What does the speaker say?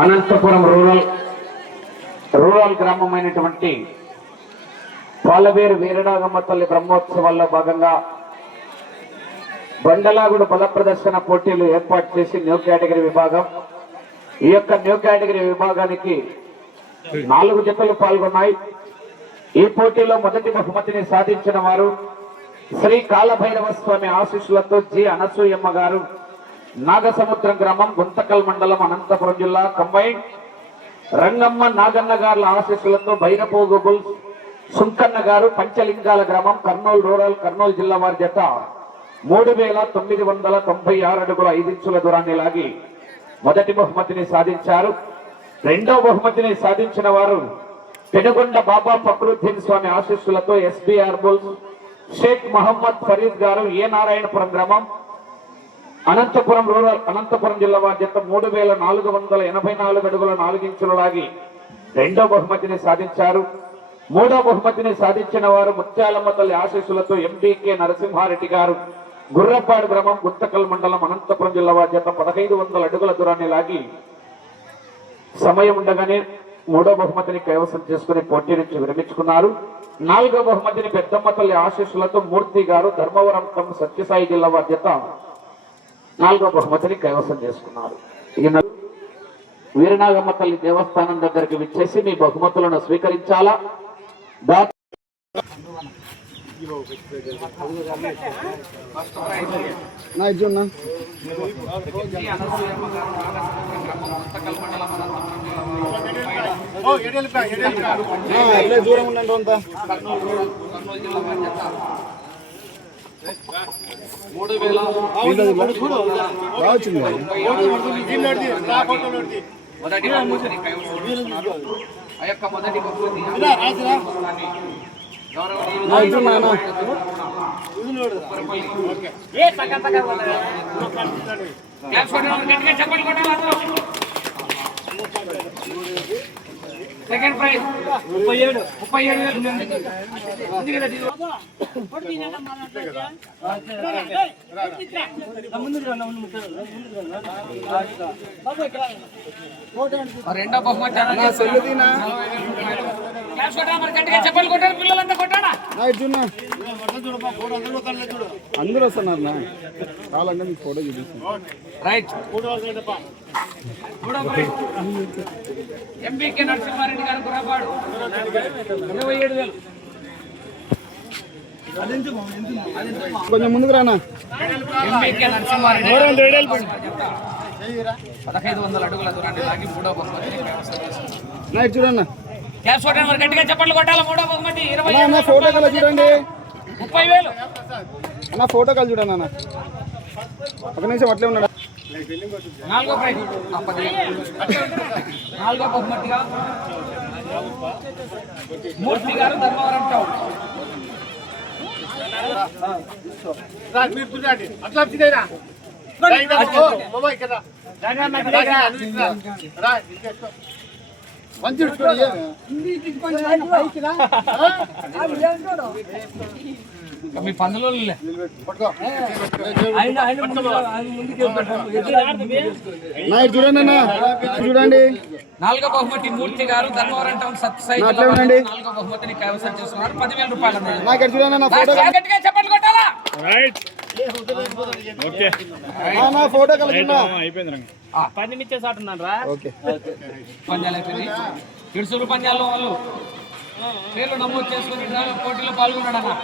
Anantapuram rural గ్రామమైనటువంటి పాలవేరు Veeranagamma తల్లి బ్రహ్మోత్సవాల్లో భాగంగా బండలాగుడు బల ప్రదర్శన పోటీలు ఏర్పాటు చేసి న్యూ కేటగిరీ విభాగం. ఈ యొక్క న్యూ కేటగిరీ విభాగానికి 4 జతలు పాల్గొన్నాయి. ఈ పోటీలో మొదటి బహుమతిని సాధించిన వారు శ్రీ కాలభైరవ స్వామి ఆశీస్సులతో జి అనసూయమ్మ గారు, నాగసముద్రం గ్రామం, గుంతకల్ మండలం, అనంతపురం జిల్లా. కంబైన్ రంగమ్మ నాగన్న గారుల ఆశీస్సులతో భైరపోగు బుల్స్ సుంకన్న గారు, పంచలింగాల గ్రామం, కర్నూలు రూరల్, కర్నూలు జిల్లా వారి జత 3996 అడుగుల 5 ఇంచుల దూరాన్ని లాగి మొదటి బహుమతిని సాధించారు. రెండవ బహుమతిని సాధించిన వారు పెనుగొండ బాబా ఫక్రుద్దీన్ స్వామి ఆశీస్సులతో ఎస్బీఆర్ బుల్స్ షేక్ మహమ్మద్ ఫరీద్ గారు, ఏ నారాయణపురం గ్రామం, అనంతపురం రూరల్, అనంతపురం జిల్లా వారి జత 3484 అడుగుల 4 ఇంచులు లాగి రెండవ బహుమతిని సాధించారు. మూడవ బహుమతిని సాధించిన వారు ముత్యాలమ్మ తల్లి ఆశీస్సులతో ఎంబీకే నరసింహారెడ్డి గారు, గుర్రపాడు గ్రామం, గుంతకల్ మండలం, అనంతపురం జిల్లా వారి జత 1500 అడుగుల దూరాన్ని లాగి సమయం ఉండగానే మూడో బహుమతిని కైవసం చేసుకుని పోటీ నుంచి విరమించుకున్నారు. 4వ బహుమతిని పెద్దమ్మ తల్లి ఆశీస్సులతో మూర్తి గారు, ధర్మవరం సత్యసాయి జిల్లా వారి జత 4వ బహుమతిని కైవసం చేసుకున్నారు. వీరనాగమ్మ తల్లి దేవస్థానం దగ్గరికి విచ్చేసి మీ బహుమతులను స్వీకరించాలా. దూరం ఉండండి అంతా 2nd ప్రైజ్ 37,000. రెండో బహుమతి చెప్పండి కొట్టారు పిల్లలంతా కొట్టాడా అందరూ వస్తున్నారు కావాలంటే మీకు ఫోటో చూపిస్తాను. రైట్. ఎంపీకే నరసింహారెడ్డి గారు, గుర్రపాడు 27,000. కొంచెం ముందుకు రానా. ఎంపీకే నరసింహారెడ్డి 1500 అడుగుల దూరాన్ని లాగి మూడో బహుమతి చూడన్నా. క్యాష్ కొట్టాను మరి గట్టిగా చెప్పండి కొట్టాలి. మూడో బహుమతి 20,000 ఫోటో కల చూడండి. 30,000 అన్న ఫోటో కల చూడండి అన్న. ఒక నిమిషం అట్లే ఉన్నాడు. 4వ ప్రైజ్ 4వ బహుమతిగా మూర్తి గారు, ధర్మవరం టౌన్. మీ పందులో చూడండి చూడండి. 4వ బహుమతి మూర్తి గారు, ధర్మవరం టౌన్ సత్యసాయి. 4వ బహుమతిని కైవసం చేస్తున్నారు. 10,000 రూపాయలు. చెప్పండి కొట్టాలా. ఫోటో పందాలు అయిపోయింది. ఇడుసులు పందాల్లో వాళ్ళు పేర్లు నమోదు చేసుకుని పోటీలో పాల్గొన్నాడన్నా.